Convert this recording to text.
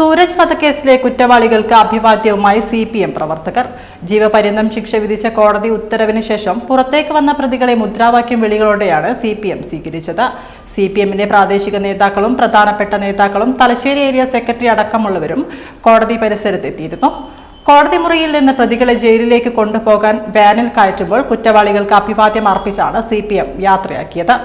Sooraj വധക്കേസിലെ കുറ്റവാളികൾക്ക് അഭിവാദ്യവുമായി CPM പ്രവർത്തകർ. ജീവപര്യന്തം ശിക്ഷ വിധിച്ച കോടതി ഉത്തരവിന് ശേഷം പുറത്തേക്ക് വന്ന പ്രതികളെ മുദ്രാവാക്യം വിളികളോടെയാണ് CPM സ്വീകരിച്ചത്. CPMന്റെ പ്രാദേശിക നേതാക്കളും പ്രധാനപ്പെട്ട നേതാക്കളും തലശ്ശേരി ഏരിയ സെക്രട്ടറി അടക്കമുള്ളവരും കോടതി പരിസരത്തെത്തിയിരുന്നു. കോടതി മുറിയിൽ നിന്ന് പ്രതികളെ ജയിലിലേക്ക് കൊണ്ടുപോകാൻ വാനിൽ കയറ്റുമ്പോൾ കുറ്റവാളികൾക്ക് അഭിവാദ്യം അർപ്പിച്ചാണ് CPM യാത്രയാക്കിയത്.